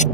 శ్రీ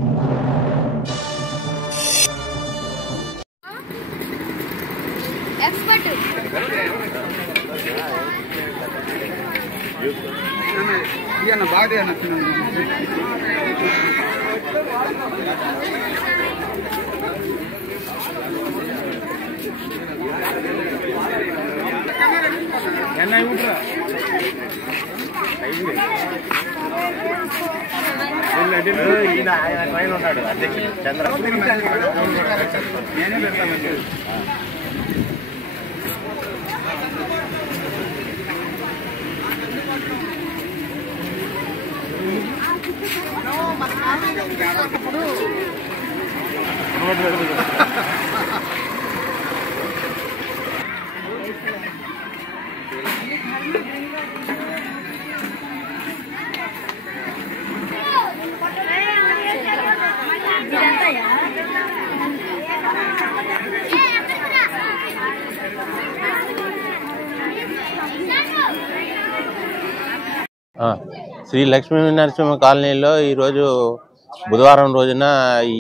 లక్ష్మీ నరసింహ కాలనీలో ఈరోజు బుధవారం రోజున ఈ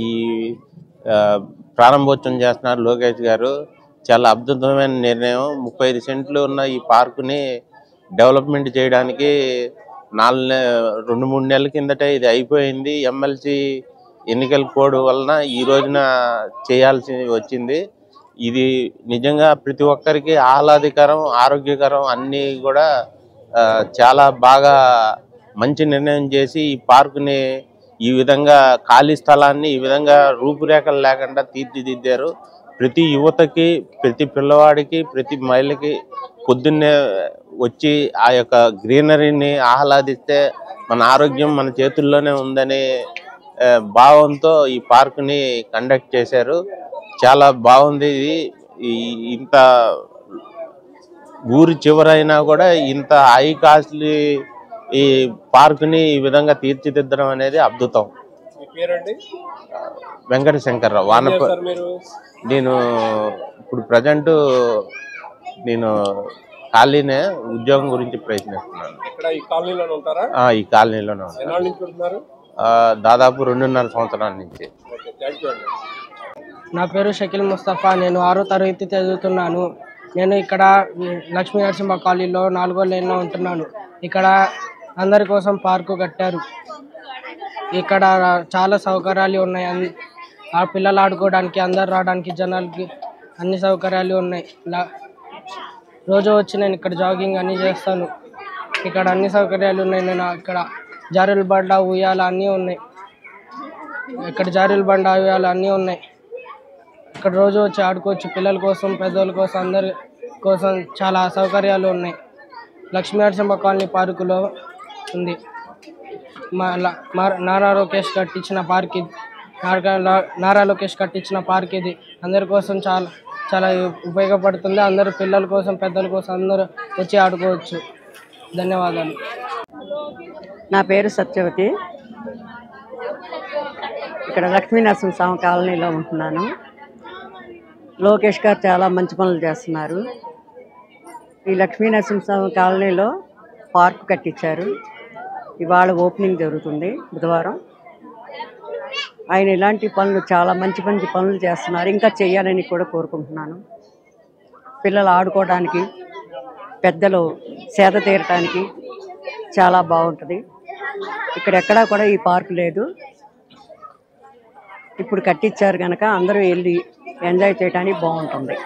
ప్రారంభోత్సవం చేస్తున్నారు లోకేష్ గారు. చాలా అద్భుతమైన నిర్ణయం. 35 సెంట్లు ఉన్న ఈ పార్కుని డెవలప్మెంట్ చేయడానికి 2-3 నెలల కిందటే ఇది అయిపోయింది. ఎమ్మెల్సీ ఎన్నికల కోడ్ వలన ఈ రోజున చేయాల్సి వచ్చింది. ఇది నిజంగా ప్రతి ఒక్కరికి ఆహ్లాదకరం, ఆరోగ్యకరం, అన్నీ కూడా చాలా బాగా మంచి నిర్ణయం చేసి ఈ పార్కుని ఈ విధంగా ఖాళీ స్థలాన్ని ఈ విధంగా రూపురేఖలు లేకుండా తీర్చిదిద్దారు. ప్రతి యువతకి, ప్రతి పిల్లవాడికి, ప్రతి మహిళకి పొద్దున్నే వచ్చి ఆ యొక్క గ్రీనరీని ఆహ్లాదిస్తే మన ఆరోగ్యం మన చేతుల్లోనే ఉందనే భావంతో ఈ పార్కుని కండక్ట్ చేశారు. చాలా బాగుంది. ఇంత ఊరి చివరైనా కూడా ఇంత హై కాస్ట్లీ ఈ పార్కుని ఈ విధంగా తీర్చిదిద్దడం అనేది అద్భుతం. వెంకట శంకర్రావు నేను ఇప్పుడు ప్రజెంట్ నేను ఖాళీనే, ఉద్యోగం గురించి ప్రయత్నిస్తున్నాను. ఈ కాలనీలోనే దాదాపు 2.5 సంవత్సరాల నుంచి. నా పేరు షకీల్ ముస్తఫా. నేను 6వ తరగతి చదువుతున్నాను. నేను ఇక్కడ లక్ష్మీ నరసింహ కాలనీలో 4వ లైన్లో ఉంటున్నాను. ఇక్కడ అందరి కోసం పార్కు కట్టారు. ఇక్కడ చాలా సౌకర్యాలు ఉన్నాయి. ఆ పిల్లలు ఆడుకోవడానికి, అందరు రావడానికి, జనాలకి అన్ని సౌకర్యాలు ఉన్నాయి. రోజు వచ్చి నేను ఇక్కడ జాగింగ్ అన్నీ చేస్తాను. ఇక్కడ అన్ని సౌకర్యాలు ఉన్నాయి. నేను ఇక్కడ జారుల బండ, ఉయ్యాల అన్నీ ఉన్నాయి. ఇక్కడ జారుల బండ, ఉయ్యాల అన్నీ ఉన్నాయి. ఇక్కడ రోజు వచ్చి ఆడుకోవచ్చు. పిల్లల కోసం, పెద్దోళ్ళ కోసం, అందరి కోసం చాలా సౌకర్యాలు ఉన్నాయి. లక్ష్మీ నరసింహ కాలనీ పార్కులో ఉంది. నారా లోకేష్ కట్టించిన పార్క్ ఇది. నారా లోకేష్ కట్టించిన పార్క్ ఇది అందరి కోసం చాలా చాలా ఉపయోగపడుతుంది. అందరూ పిల్లల కోసం, పెద్దల కోసం అందరూ వచ్చి ఆడుకోవచ్చు. ధన్యవాదాలు. నా పేరు సత్యవతి. ఇక్కడ లక్ష్మీ నరసింహ కాలనీలో ఉంటున్నాను. లోకేష్ గారు చాలా మంచి పనులు చేస్తున్నారు. ఈ లక్ష్మీ నరసింహ కాలనీలో పార్కు కట్టించారు. ఇవాళ ఓపెనింగ్ జరుగుతుంది బుధవారం. ఆయన ఇలాంటి పనులు చాలా మంచి మంచి పనులు చేస్తున్నారు. ఇంకా చేయాలని కూడా కోరుకుంటున్నాను. పిల్లలు ఆడుకోవడానికి, పెద్దలు సేద తీరటానికి చాలా బాగుంటుంది. ఇక్కడ ఎక్కడా కూడా ఈ పార్కు లేదు. ఇప్పుడు కట్టించారు కనుక అందరూ వెళ్ళి ఎంజాయ్ చేయడానికి బాగుంటుంది.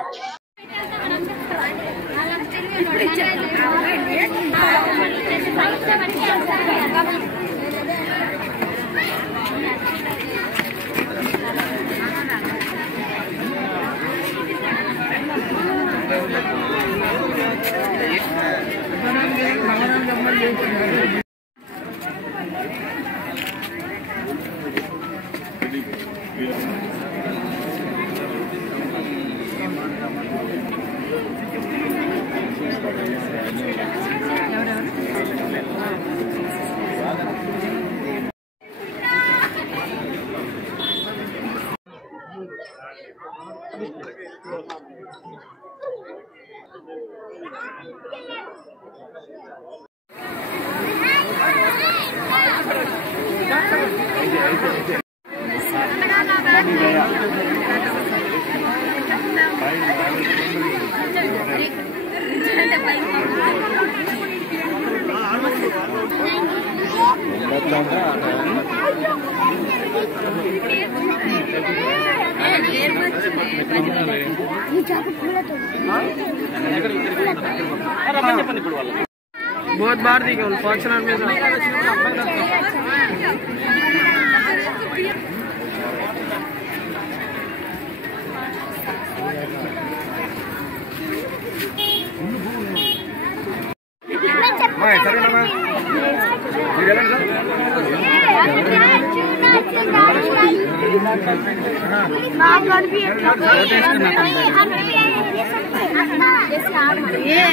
बहुत बार दी फॉर्चुनर में ये